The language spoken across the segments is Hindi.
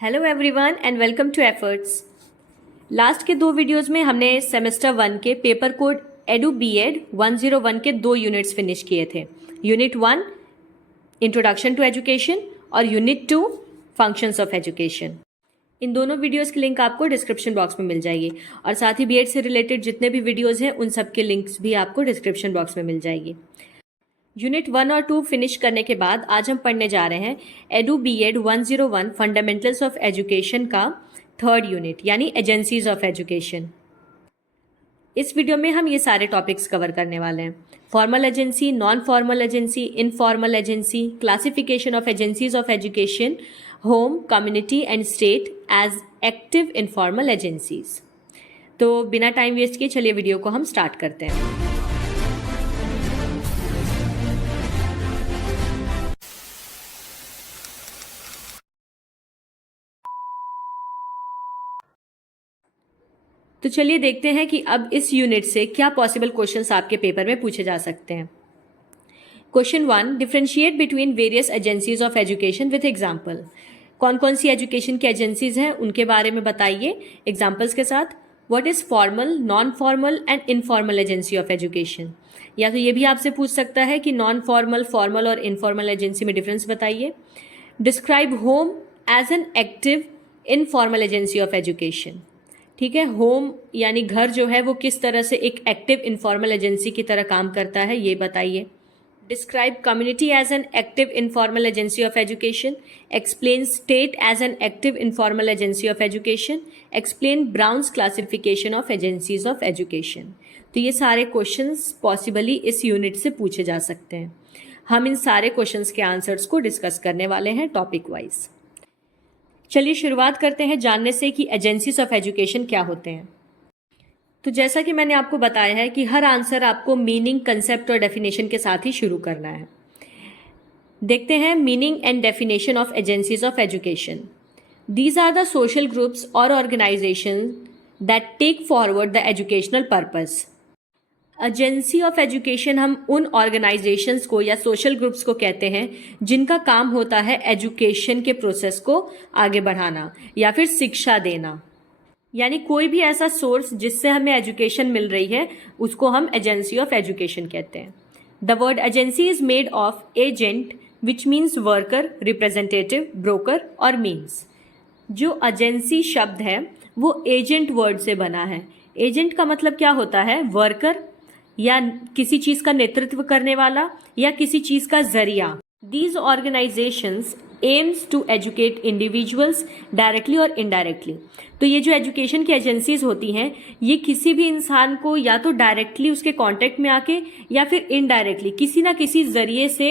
Hello everyone and welcome to efforts. Last के दो वीडियोस में हमने सेमेस्टर 1 के पेपर कोड एडू बीएड 101 के 2 यूनिट्स फिनिश किए थे। यूनिट 1 इंट्रोडक्शन टू एजुकेशन और यूनिट 2 फंक्शंस ऑफ एजुकेशन। इन दोनों वीडियोस की लिंक आपको डिस्क्रिप्शन बॉक्स में मिल जाएगी और साथ ही बीएड से रिलेटेड जितने भी वीडियोस हैं उन सब के लिंक्स भी आपको डिस्क्रिप्शन बॉक्स में मिल जाएगी। यूनिट 1 और 2 फिनिश करने के बाद आज हम पढ़ने जा रहे हैं edu BEd 101 fundamentals of education का 3rd यूनिट यानी एजेंसीज ऑफ एजुकेशन। इस वीडियो में हम ये सारे टॉपिक्स कवर करने वाले हैं। Formal agency, non formal agency, informal agency, classification of agencies of education, home, community and state as active informal agencies. तो बिना टाइम वेस्ट किए चलिए वीडियो को हम स्टार्ट करते हैं। तो चलिए देखते हैं कि अब इस यूनिट से क्या पॉसिबल क्वेश्चंस आपके पेपर में पूछे जा सकते हैं। Question 1, differentiate between various agencies of education with example. कौन कौन सी एजुकेशन की एजेंसीज हैं उनके बारे में बताइए एग्जाम्पल्स के साथ। What is formal, non formal and informal agency of education. या तो ये भी आपसे पूछ सकता है कि नॉन फॉर्मल, फॉर्मल और इनफॉर्मल एजेंसी में डिफरेंस बताइए। Describe home as an active informal agency of education. ठीक है, होम यानी घर जो है वो किस तरह से एक एक्टिव इनफॉर्मल एजेंसी की तरह काम करता है ये बताइए। Describe community as an active informal agency of education. Explain state as an active informal agency of education. Explain Brown's classification of agencies of education. तो ये सारे क्वेश्चंस पॉसिबली इस यूनिट से पूछे जा सकते हैं। हम इन सारे क्वेश्चंस के आंसर्स को डिस्कस करने वाले हैं टॉपिक वाइज। चलिए शुरुआत करते हैं जानने से कि एजेंसीज ऑफ एजुकेशन क्या होते हैं। तो जैसा कि मैंने आपको बताया है कि हर आंसर आपको मीनिंग, कंसेप्ट और डेफिनेशन के साथ ही शुरू करना है। देखते हैं meaning and definition of agencies of education. These are the social groups और organisation that take forward the educational purpose. Agency of education हम उन ऑर्गेनाइजेशंस को या सोशल ग्रुप्स को कहते हैं जिनका काम होता है एजुकेशन के प्रोसेस को आगे बढ़ाना या फिर शिक्षा देना। यानी कोई भी ऐसा सोर्स जिससे हमें एजुकेशन मिल रही है उसको हम एजेंसी ऑफ एजुकेशन कहते हैं। The word agency is made of agent which means worker, representative, broker और मीन्स। जो एजेंसी शब्द है वो एजेंट वर्ड से बना है। एजेंट का मतलब क्या होता है? वर्कर या किसी चीज का नेतृत्व करने वाला या किसी चीज का जरिया। These organisations aims to educate individuals directly और इनडायरेक्टली। तो ये जो एजुकेशन की एजेंसीज होती हैं ये किसी भी इंसान को या तो डायरेक्टली उसके कांटेक्ट में आके या फिर इनडायरेक्टली किसी ना किसी जरिए से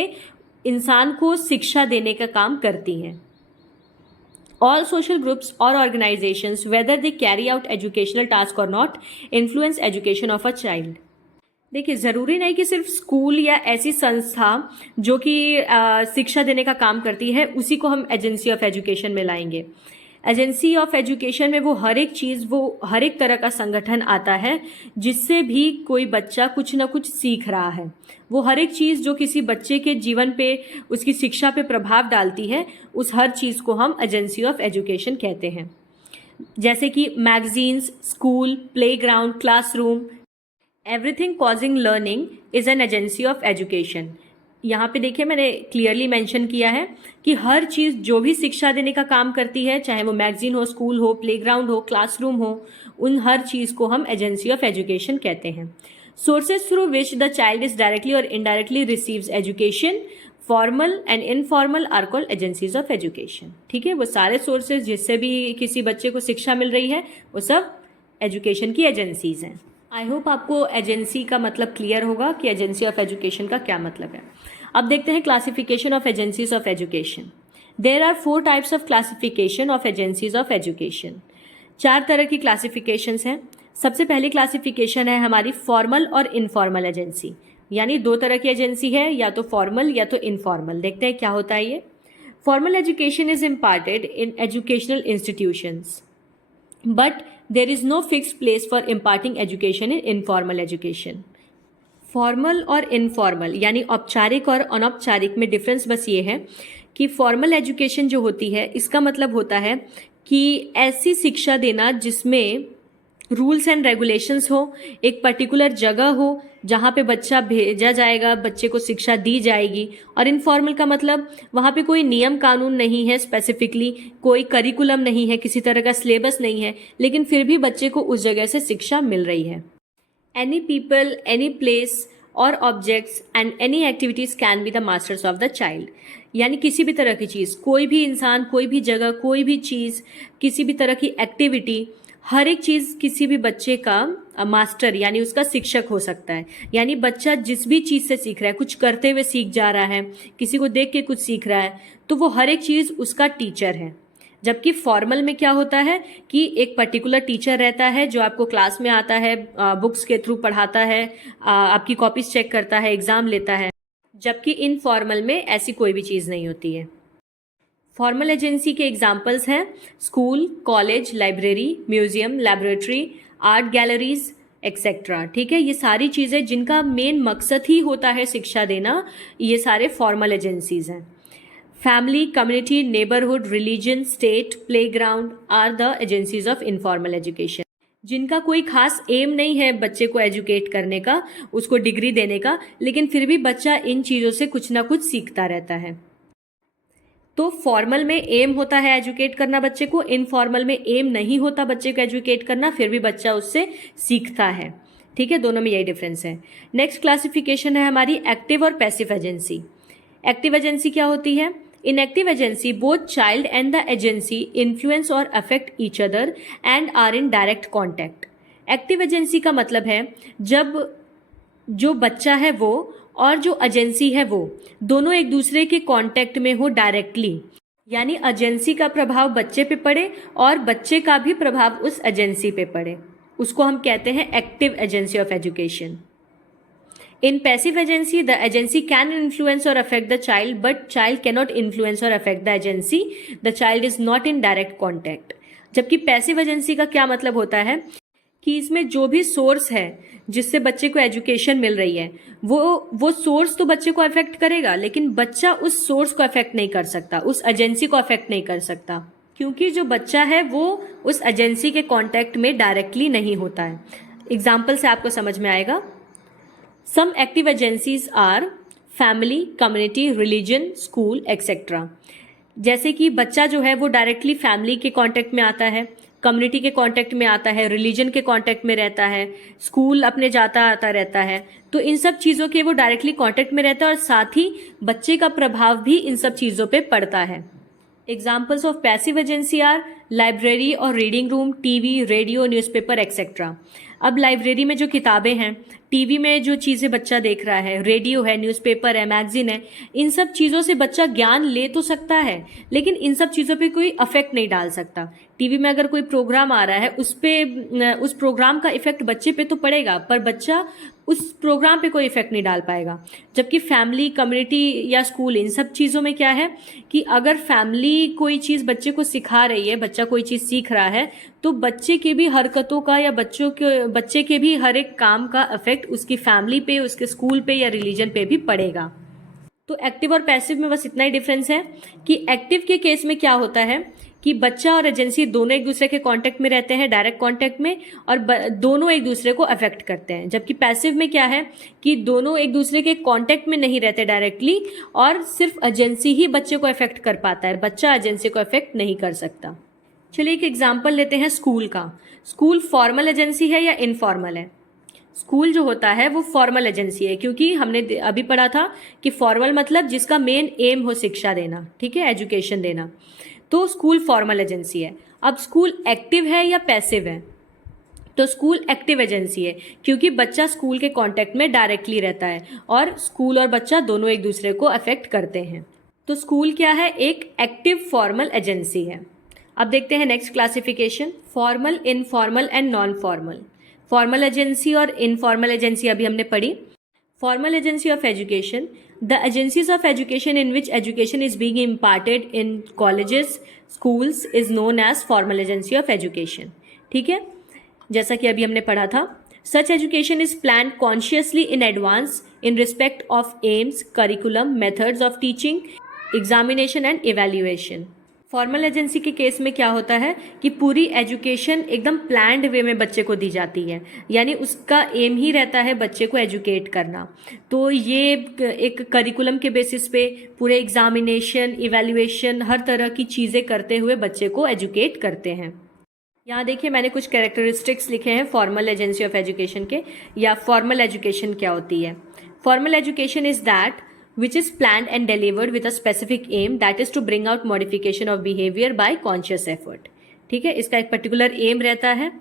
इंसान को शिक्षा देने का काम करती हैं। All social groups or organizations, whether they carry out educational task or not, influence education of a child. देखिए, ज़रूरी नहीं कि सिर्फ स्कूल या ऐसी संस्था जो कि शिक्षा देने का काम करती है उसी को हम एजेंसी ऑफ एजुकेशन में लाएंगे। एजेंसी ऑफ एजुकेशन में वो हर एक चीज़, वो हर एक तरह का संगठन आता है जिससे भी कोई बच्चा कुछ ना कुछ सीख रहा है। वो हर एक चीज़ जो किसी बच्चे के जीवन पे, उसकी शिक्षा पे प्रभाव डालती है, उस हर चीज़ को हम एजेंसी ऑफ एजुकेशन कहते हैं। जैसे कि magazines, school, playground, classroom, everything causing learning is an agency of education. यहाँ पे देखिए मैंने क्लियरली मेंशन किया है कि हर चीज़ जो भी शिक्षा देने का काम करती है, चाहे वो मैगजीन हो, स्कूल हो, प्लेग्राउंड हो, क्लासरूम हो, उन हर चीज़ को हम एजेंसी ऑफ एजुकेशन कहते हैं। Sources through which the child is directly और indirectly receives education, formal and informal are called agencies of education. ठीक है, वो सारे सोर्सेज जिससे भी किसी बच्चे को शिक्षा मिल रही है वो सब एजुकेशन की एजेंसीज हैं। आई होप आपको एजेंसी का मतलब क्लियर होगा कि एजेंसी ऑफ एजुकेशन का क्या मतलब है। अब देखते हैं classification of agencies of education. There are 4 types of classification of agencies of education. 4 तरह की क्लासिफिकेशंस हैं। सबसे पहली क्लासिफिकेशन है हमारी फॉर्मल और इनफॉर्मल एजेंसी। यानी 2 तरह की एजेंसी है, या तो फॉर्मल या तो इनफॉर्मल। देखते हैं क्या होता है ये। Formal education is imparted in educational institutions but there is no fixed place for imparting education in informal education. Formal और इनफॉर्मल यानी औपचारिक और अनौपचारिक में डिफरेंस बस ये है कि फॉर्मल एजुकेशन जो होती है इसका मतलब होता है कि ऐसी शिक्षा देना जिसमें रूल्स एंड रेगुलेशंस हो, एक पर्टिकुलर जगह हो जहाँ पे बच्चा भेजा जाएगा, बच्चे को शिक्षा दी जाएगी। और इनफॉर्मल का मतलब वहाँ पे कोई नियम कानून नहीं है, स्पेसिफिकली कोई करिकुलम नहीं है, किसी तरह का सिलेबस नहीं है, लेकिन फिर भी बच्चे को उस जगह से शिक्षा मिल रही है। एनी पीपल, एनी प्लेस और objects and any activities can be the masters of the child. यानी किसी भी तरह की चीज़, कोई भी इंसान, कोई भी जगह, कोई भी चीज़, किसी भी तरह की एक्टिविटी, हर एक चीज़ किसी भी बच्चे का मास्टर यानी उसका शिक्षक हो सकता है। यानी बच्चा जिस भी चीज़ से सीख रहा है, कुछ करते हुए सीख जा रहा है, किसी को देख के कुछ सीख रहा है, तो वो हर एक चीज़ उसका टीचर है। जबकि फॉर्मल में क्या होता है कि एक पर्टिकुलर टीचर रहता है जो आपको क्लास में आता है, बुक्स के थ्रू पढ़ाता है, आपकी कॉपीज चेक करता है, एग्जाम लेता है। जबकि इनफॉर्मल में ऐसी कोई भी चीज़ नहीं होती है। फॉर्मल एजेंसी के एग्जाम्पल्स हैं school, college, library, museum, laboratory, art galleries etcetera. ठीक है, ये सारी चीज़ें जिनका मेन मकसद ही होता है शिक्षा देना, ये सारे फॉर्मल एजेंसीज हैं। Family, community, neighbourhood, religion, state, playground are the agencies of informal education. जिनका कोई खास एम नहीं है बच्चे को एजुकेट करने का, उसको डिग्री देने का, लेकिन फिर भी बच्चा इन चीज़ों से कुछ ना कुछ सीखता रहता है। तो फॉर्मल में एम होता है एजुकेट करना बच्चे को, इनफॉर्मल में एम नहीं होता बच्चे को एजुकेट करना, फिर भी बच्चा उससे सीखता है। ठीक है, दोनों में यही डिफरेंस है। नेक्स्ट क्लासिफिकेशन है हमारी एक्टिव और पैसिव एजेंसी। एक्टिव एजेंसी क्या होती है? In active agency, both child and the agency influence or affect each other and are in direct contact. Active agency का मतलब है जब जो बच्चा है वो और जो एजेंसी है वो दोनों एक दूसरे के कांटेक्ट में हो डायरेक्टली, यानी एजेंसी का प्रभाव बच्चे पे पड़े और बच्चे का भी प्रभाव उस एजेंसी पे पड़े, उसको हम कहते हैं active agency of education. In passive agency, the agency can influence or affect the child, but child cannot influence or affect the agency. The child is not in direct contact. जबकि पैसिव एजेंसी का क्या मतलब होता है कि इसमें जो भी सोर्स है जिससे बच्चे को एजुकेशन मिल रही है वो सोर्स तो बच्चे को अफेक्ट करेगा, लेकिन बच्चा उस सोर्स को अफेक्ट नहीं कर सकता, उस एजेंसी को अफेक्ट नहीं कर सकता, क्योंकि जो बच्चा है वो उस एजेंसी के कॉन्टेक्ट में डायरेक्टली नहीं होता है। एग्जाम्पल से आपको समझ में आएगा। Some active agencies are family, community, religion, school, etc. जैसे कि बच्चा जो है वो डायरेक्टली फैमिली के कांटेक्ट में आता है, कम्युनिटी के कांटेक्ट में आता है, रिलीजन के कांटेक्ट में रहता है, स्कूल अपने जाता आता रहता है, तो इन सब चीज़ों के वो डायरेक्टली कांटेक्ट में रहता है और साथ ही बच्चे का प्रभाव भी इन सब चीज़ों पे पड़ता है। Examples of passive agency are library और reading room, TV, radio, newspaper etcetera. अब लाइब्रेरी में जो किताबें हैं, टीवी में जो चीज़ें बच्चा देख रहा है, रेडियो है, न्यूज़पेपर है, मैगजीन है, इन सब चीज़ों से बच्चा ज्ञान ले तो सकता है, लेकिन इन सब चीज़ों पे कोई अफेक्ट नहीं डाल सकता। टीवी में अगर कोई प्रोग्राम आ रहा है उस प्रोग्राम का इफेक्ट बच्चे पे तो पड़ेगा, पर बच्चा उस प्रोग्राम पे कोई इफेक्ट नहीं डाल पाएगा। जबकि फैमिली, कम्युनिटी या स्कूल, इन सब चीज़ों में क्या है कि अगर फैमिली कोई चीज़ बच्चे को सिखा रही है, बच्चा कोई चीज़ सीख रहा है, तो बच्चे के भी हरकतों का या बच्चे के भी हर एक काम का इफेक्ट उसकी फैमिली पे, उसके स्कूल पे या रिलीजन पे भी पड़ेगा। तो एक्टिव और पैसिव में बस इतना ही डिफरेंस है कि एक्टिव के केस में क्या होता है कि बच्चा और एजेंसी दोनों एक दूसरे के कांटेक्ट में रहते हैं, डायरेक्ट कांटेक्ट में, और दोनों एक दूसरे को अफेक्ट करते हैं। जबकि पैसिव में क्या है कि दोनों एक दूसरे के कांटेक्ट में नहीं रहते डायरेक्टली, और सिर्फ एजेंसी ही बच्चे को अफेक्ट कर पाता है, बच्चा एजेंसी को अफेक्ट नहीं कर सकता। चलिए एक एग्जाम्पल लेते हैं स्कूल का। स्कूल फॉर्मल एजेंसी है या इनफॉर्मल है? स्कूल जो होता है वो फॉर्मल एजेंसी है, क्योंकि हमने अभी पढ़ा था कि फॉर्मल मतलब जिसका मेन एम हो शिक्षा देना, ठीक है, एजुकेशन देना, तो स्कूल फॉर्मल एजेंसी है। अब स्कूल एक्टिव है या पैसिव है? तो स्कूल एक्टिव एजेंसी है, क्योंकि बच्चा स्कूल के कांटेक्ट में डायरेक्टली रहता है और स्कूल और बच्चा दोनों एक दूसरे को अफेक्ट करते हैं। तो स्कूल क्या है? एक एक्टिव फॉर्मल एजेंसी है। अब देखते हैं next classification, formal, informal and non formal. Formal agency और इनफॉर्मल एजेंसी अभी हमने पढ़ी। Formal agency of education, the agencies of education in which education is being imparted in colleges, schools is known as formal agency of education. ठीक है, जैसा कि अभी हमने पढ़ा था, such education is planned consciously in advance in respect of aims, curriculum, methods of teaching examination and evaluation. Formal agency के केस में क्या होता है कि पूरी एजुकेशन एकदम प्लान्ड वे में बच्चे को दी जाती है, यानी उसका एम ही रहता है बच्चे को एजुकेट करना। तो ये एक करिकुलम के बेसिस पे पूरे एग्जामिनेशन, इवैल्यूएशन, हर तरह की चीज़ें करते हुए बच्चे को एजुकेट करते हैं। यहाँ देखिए मैंने कुछ कैरेक्टरिस्टिक्स लिखे हैं फॉर्मल एजेंसी ऑफ एजुकेशन के, या फॉर्मल एजुकेशन क्या होती है। Formal education is that which is planned and delivered with a specific aim, that is to bring out modification of behavior by conscious effort। ठीक है, इसका एक पर्टिकुलर एम रहता है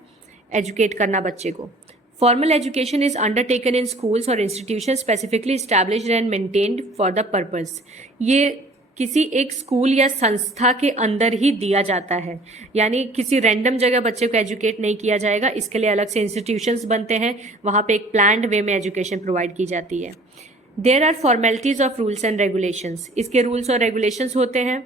एजुकेट करना बच्चे को। Formal education is undertaken in schools और institution specifically established and maintained for the purpose. ये किसी एक स्कूल या संस्था के अंदर ही दिया जाता है, यानी किसी रैंडम जगह बच्चे को एजुकेट नहीं किया जाएगा। इसके लिए अलग से इंस्टीट्यूशंस बनते हैं, वहाँ पे एक प्लान्ड वे में एजुकेशन प्रोवाइड की जाती है। There are formalities of rules and regulations, इसके रूल्स और रेगुलेशंस होते हैं।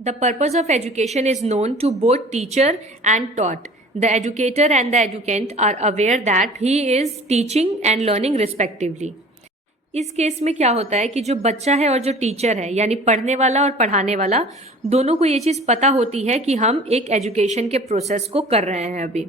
The purpose of education is known to both teacher and taught. The educator and the educant are aware that he is teaching and learning respectively. इस केस में क्या होता है कि जो बच्चा है और जो टीचर है, यानी पढ़ने वाला और पढ़ाने वाला, दोनों को ये चीज़ पता होती है कि हम एक एजुकेशन के प्रोसेस को कर रहे हैं अभी।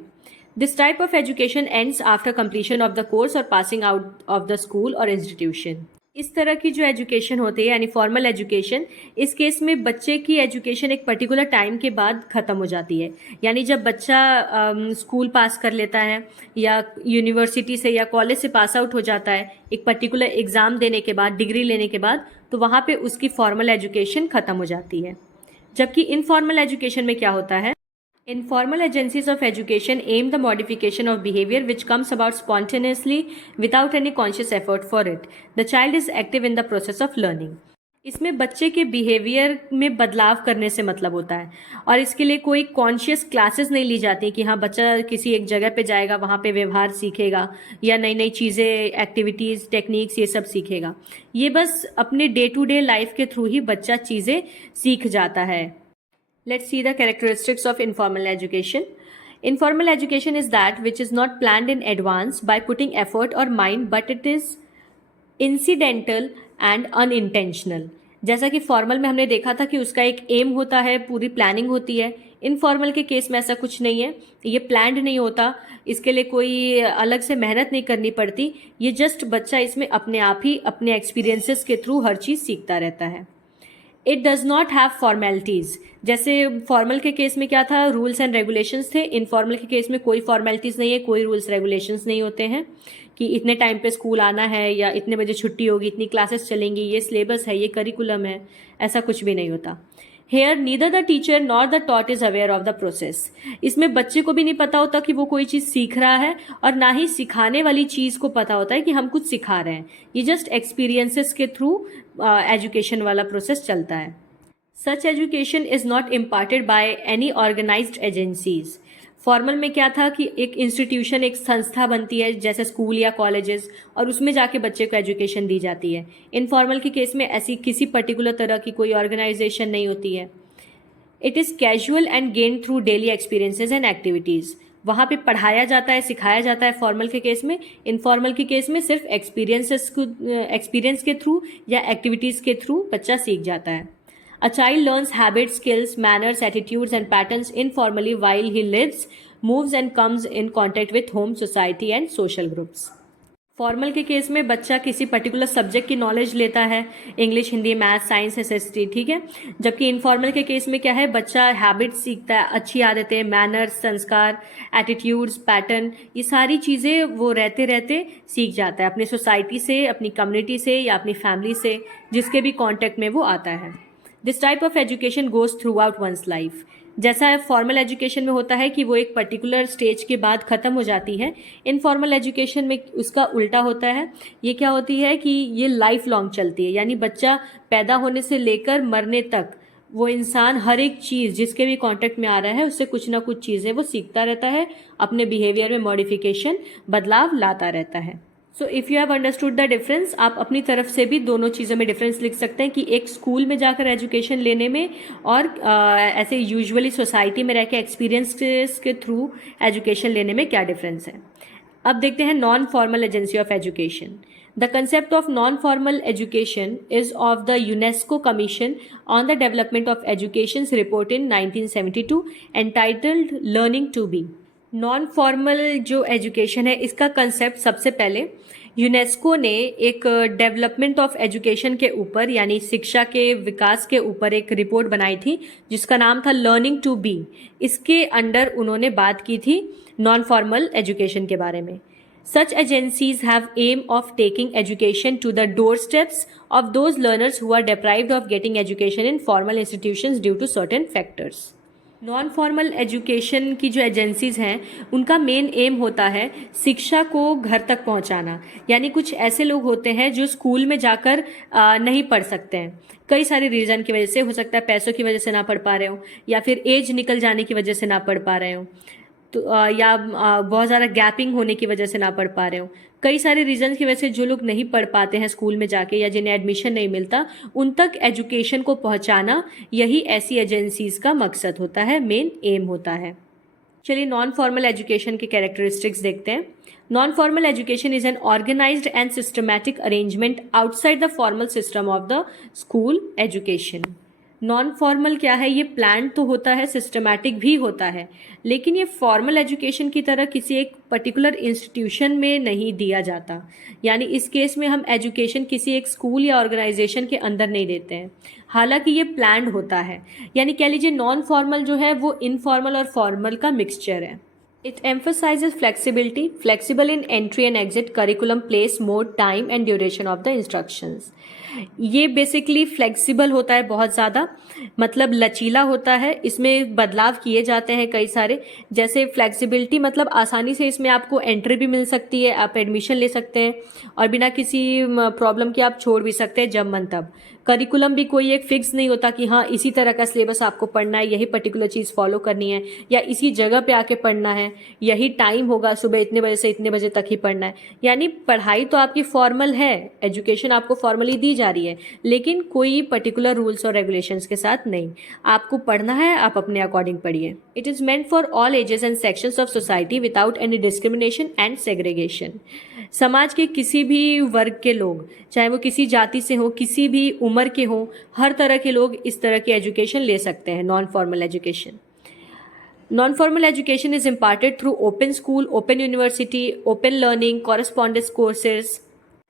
This type of education ends after completion of the course और passing out of the school और इंस्टीट्यूशन। इस तरह की जो एजुकेशन होती है यानी फॉर्मल एजुकेशन, इस केस में बच्चे की एजुकेशन एक पर्टिकुलर टाइम के बाद ख़त्म हो जाती है। यानी जब बच्चा स्कूल पास कर लेता है या यूनिवर्सिटी से या कॉलेज से पास आउट हो जाता है एक पर्टिकुलर एग्ज़ाम देने के बाद, डिग्री लेने के बाद, तो वहाँ पे उसकी फॉर्मल एजुकेशन ख़त्म हो जाती है। जबकि इनफॉर्मल एजुकेशन में क्या होता है, informal agencies of education aim the modification of behavior which comes about spontaneously without any conscious effort for it. The child is active in the process of learning. इसमें बच्चे के बिहेवियर में बदलाव करने से मतलब होता है, और इसके लिए कोई कॉन्शियस क्लासेस नहीं ली जाती कि हाँ बच्चा किसी एक जगह पे जाएगा, वहाँ पे व्यवहार सीखेगा या नई नई चीज़ें, एक्टिविटीज़, टेक्निक्स, ये सब सीखेगा। ये बस अपने डे टू डे लाइफ के थ्रू ही बच्चा चीज़ें सीख जाता है। Let's see the characteristics of informal education. Informal education is that which is not planned in advance by putting effort or mind, but it is incidental and unintentional. जैसा कि फॉर्मल में हमने देखा था कि उसका एक एम होता है, पूरी प्लानिंग होती है। इनफॉर्मल के केस में ऐसा कुछ नहीं है, ये प्लान्ड नहीं होता, इसके लिए कोई अलग से मेहनत नहीं करनी पड़ती। ये जस्ट बच्चा इसमें अपने आप ही अपने एक्सपीरियंसेस के थ्रू हर चीज़ सीखता रहता है। It does not have formalities. जैसे फॉर्मल के केस में क्या था, रूल्स एंड रेगुलेशंस थे। इनफॉर्मल के केस में कोई फॉर्मेलिटीज़ नहीं है, कोई रूल्स रेगुलेशंस नहीं होते हैं कि इतने टाइम पे स्कूल आना है या इतने बजे छुट्टी होगी, इतनी क्लासेस चलेंगी, ये सिलेबस है, ये करिकुलम है, ऐसा कुछ भी नहीं होता। Here neither the teacher nor the taught is aware of the process. इसमें बच्चे को भी नहीं पता होता कि वो कोई चीज़ सीख रहा है, और ना ही सिखाने वाली चीज़ को पता होता है कि हम कुछ सिखा रहे हैं। ये जस्ट एक्सपीरियंसेस के थ्रू एजुकेशन वाला प्रोसेस चलता है। Such education is not imparted by any organised agencies. फॉर्मल में क्या था कि एक इंस्टीट्यूशन, एक संस्था बनती है जैसे स्कूल या कॉलेजेस, और उसमें जाके बच्चे को एजुकेशन दी जाती है। इनफॉर्मल के केस में ऐसी किसी पर्टिकुलर तरह की कोई ऑर्गेनाइजेशन नहीं होती है। It is casual and gain through daily experiences and activities. वहाँ पे पढ़ाया जाता है, सिखाया जाता है फॉर्मल के केस में। इनफॉर्मल के केस में सिर्फ एक्सपीरियंस के थ्रू या एक्टिविटीज़ के थ्रू बच्चा सीख जाता है। A child learns habits, skills, manners, attitudes and patterns informally while he lives, moves and comes in contact with home, society and social groups. Formal के केस में बच्चा किसी पर्टिकुलर सब्जेक्ट की नॉलेज लेता है, English, Hindi, math, science, SST, ठीक है। जबकि इनफॉर्मल के केस में क्या है, बच्चा हैबिट्स सीखता है, अच्छी आदतें, मैनर्स, संस्कार, एटीट्यूड्स, पैटर्न, ये सारी चीज़ें वो रहते रहते सीख जाता है अपनी सोसाइटी से, अपनी कम्युनिटी से या अपनी फैमिली से, जिसके भी कॉन्टेक्ट में वो आता है। This type of education goes through out one's life. जैसा फॉर्मल एजुकेशन में होता है कि वो एक पर्टिकुलर स्टेज के बाद ख़त्म हो जाती है, इनफॉर्मल एजुकेशन में उसका उल्टा होता है। ये क्या होती है कि ये लाइफ लॉन्ग चलती है, यानी बच्चा पैदा होने से लेकर मरने तक वो इंसान हर एक चीज़ जिसके भी कांटेक्ट में आ रहा है उससे कुछ ना कुछ चीज़ें वो सीखता रहता है, अपने बिहेवियर में मॉडिफिकेशन, बदलाव लाता रहता है। So if you have understood the difference, आप अपनी तरफ से भी दोनों चीज़ों में डिफरेंस लिख सकते हैं कि एक स्कूल में जाकर एजुकेशन लेने में और ऐसे यूजुअली सोसाइटी में रह के एक्सपीरियंसेस के थ्रू एजुकेशन लेने में क्या डिफरेंस है। अब देखते हैं non formal agency of education. The concept of non-formal education is of the UNESCO Commission on the Development of Education's report in 1972 entitled Learning to Be. Non formal जो एजुकेशन है इसका कंसेप्ट सबसे पहले यूनेस्को ने एक डेवलपमेंट ऑफ एजुकेशन के ऊपर यानी शिक्षा के विकास के ऊपर एक रिपोर्ट बनाई थी जिसका नाम था लर्निंग टू बी। इसके अंडर उन्होंने बात की थी नॉन फॉर्मल एजुकेशन के बारे में। Such agencies have aim of taking education to the doorsteps of those learners who are deprived of getting education in formal institutions due to certain factors. Non formal education की जो एजेंसीज हैं उनका मेन एम होता है शिक्षा को घर तक पहुंचाना। यानी कुछ ऐसे लोग होते हैं जो स्कूल में जाकर नहीं पढ़ सकते हैं, कई सारे रीज़न की वजह से। हो सकता है पैसों की वजह से ना पढ़ पा रहे हो, या फिर एज निकल जाने की वजह से ना पढ़ पा रहे हो, तो या बहुत ज़्यादा गैपिंग होने की वजह से ना पढ़ पा रहे हो। कई सारे रीजंस की वजह से जो लोग नहीं पढ़ पाते हैं स्कूल में जाके या जिन्हें एडमिशन नहीं मिलता, उन तक एजुकेशन को पहुंचाना यही ऐसी एजेंसीज का मकसद होता है, मेन एम होता है। चलिए नॉन फॉर्मल एजुकेशन के कैरेक्टरिस्टिक्स देखते हैं। Non formal education is an organised and systematic arrangement outside the formal system of the school education. Non formal क्या है, ये प्लान तो होता है, सिस्टमैटिक भी होता है, लेकिन ये फॉर्मल एजुकेशन की तरह किसी एक पर्टिकुलर इंस्टीट्यूशन में नहीं दिया जाता। यानी इस केस में हम एजुकेशन किसी एक स्कूल या ऑर्गेनाइजेशन के अंदर नहीं देते हैं, हालांकि ये प्लान्ड होता है। यानी कह लीजिए नॉन फॉर्मल जो है वो इनफॉर्मल और फॉर्मल का मिक्सचर है। It emphasizes flexibility, flexible in entry and exit, curriculum, place, mode, time and duration of the instructions. ये बेसिकली फ्लेक्सिबल होता है बहुत ज़्यादा, मतलब लचीला होता है। इसमें बदलाव किए जाते हैं कई सारे, जैसे फ्लेक्सिबिलिटी मतलब आसानी से इसमें आपको एंट्री भी मिल सकती है, आप एडमिशन ले सकते हैं और बिना किसी प्रॉब्लम के आप छोड़ भी सकते हैं जब मन तब। करिकुलम भी कोई एक फिक्स नहीं होता कि हाँ इसी तरह का सिलेबस आपको पढ़ना है, यही पर्टिकुलर चीज़ फॉलो करनी है या इसी जगह पे आके पढ़ना है, यही टाइम होगा, सुबह इतने बजे से इतने बजे तक ही पढ़ना है। यानी पढ़ाई तो आपकी फॉर्मल है, एजुकेशन आपको फॉर्मली दी जा रही है, लेकिन कोई पर्टिकुलर रूल्स और रेगुलेशंस के साथ नहीं। आपको पढ़ना है, आप अपने अकॉर्डिंग पढ़िए। It is meant for all ages and sections of society without any discrimination and segregation. समाज के किसी भी वर्ग के लोग, चाहे वो किसी जाति से हो, किसी भी उम्र के हो, हर तरह के लोग इस तरह की एजुकेशन ले सकते हैं, non formal education. Non formal education is imparted through open school, open university, open learning, correspondence courses,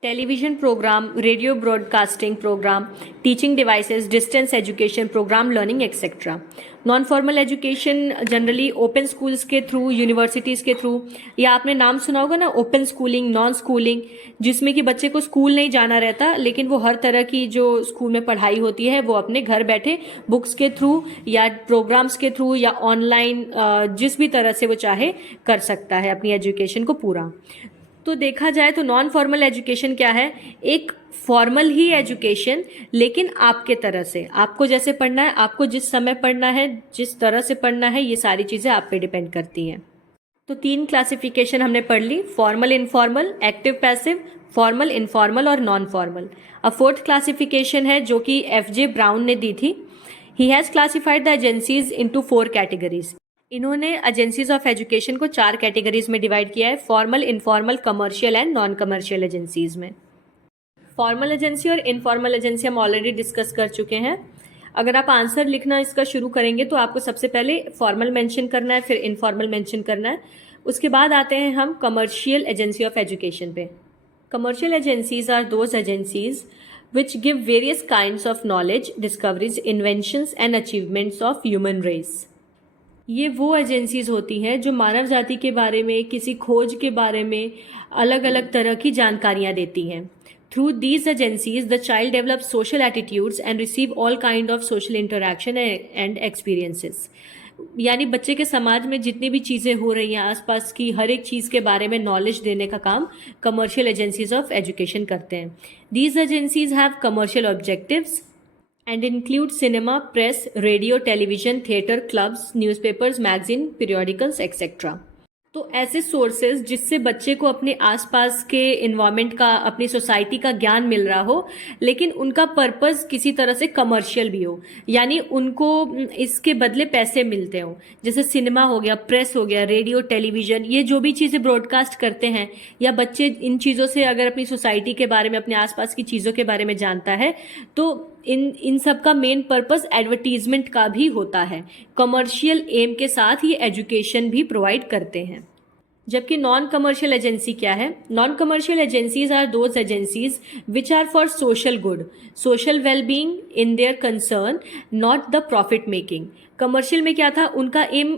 television programme, radio broadcasting programme, teaching devices, distance education programme, learning etcetera. Non formal education generally open schools के थ्रू, यूनिवर्सिटीज़ के थ्रू, या आपने नाम सुना होगा ना ओपन स्कूलिंग, नॉन स्कूलिंग, जिसमें कि बच्चे को स्कूल नहीं जाना रहता, लेकिन वो हर तरह की जो स्कूल में पढ़ाई होती है वो अपने घर बैठे बुक्स के थ्रू या प्रोग्राम्स के थ्रू या ऑनलाइन जिस भी तरह से वो चाहे कर सकता है अपनी एजुकेशन को पूरा। तो देखा जाए तो नॉन फॉर्मल एजुकेशन क्या है, एक फॉर्मल ही एजुकेशन, लेकिन आपके तरह से, आपको जैसे पढ़ना है, आपको जिस समय पढ़ना है, जिस तरह से पढ़ना है, ये सारी चीज़ें आप पे डिपेंड करती हैं। तो 3 क्लासिफिकेशन हमने पढ़ ली, formal, informal, active passive, formal, informal और नॉन फॉर्मल। अब 4th क्लासिफिकेशन है जो कि FJ ब्राउन ने दी थी। He has classified the agencies into 4 categories. इन्होंने एजेंसीज ऑफ एजुकेशन को 4 कैटेगरीज में डिवाइड किया है, formal, informal, commercial and non commercial agencies में। फॉर्मल एजेंसी और इनफॉर्मल एजेंसी हम ऑलरेडी डिस्कस कर चुके हैं। अगर आप आंसर लिखना इसका शुरू करेंगे तो आपको सबसे पहले फॉर्मल मेंशन करना है, फिर इनफॉर्मल मेंशन करना है, उसके बाद आते हैं हम कमर्शियल एजेंसी ऑफ एजुकेशन पे। Commercial agencies are those agencies which give various kinds of knowledge, discoveries, inventions and achievements of human race. ये वो एजेंसीज होती हैं जो मानव जाति के बारे में, किसी खोज के बारे में अलग अलग तरह की जानकारियाँ देती हैं। Through these agencies the child develop social attitudes and receive all kind of social interaction and experiences. यानी बच्चे के समाज में जितनी भी चीज़ें हो रही हैं, आसपास की हर एक चीज़ के बारे में नॉलेज देने का काम कमर्शियल एजेंसीज ऑफ एजुकेशन करते हैं। These agencies have commercial objectives and include cinema, press, radio, television, theatre, clubs, newspapers, magazine, periodicals, etc. तो ऐसे सोर्सेज जिससे बच्चे को अपने आसपास के इन्वायरमेंट का, अपनी सोसाइटी का ज्ञान मिल रहा हो, लेकिन उनका पर्पस किसी तरह से कमर्शियल भी हो, यानी उनको इसके बदले पैसे मिलते हो। जैसे सिनेमा हो गया, प्रेस हो गया, रेडियो, टेलीविजन, ये जो भी चीज़ें ब्रॉडकास्ट करते हैं, या बच्चे इन चीज़ों से अगर अपनी सोसाइटी के बारे में, अपने आसपास की चीज़ों के बारे में जानता है, तो इन सब का मेन पर्पस एडवर्टीजमेंट का भी होता है। कमर्शियल एम के साथ ये एजुकेशन भी प्रोवाइड करते हैं। जबकि नॉन कमर्शियल एजेंसी क्या है? Non commercial agencies are those agencies which are for social good, social wellbeing in their concern, not the profit making. Commercial में क्या था? उनका एम,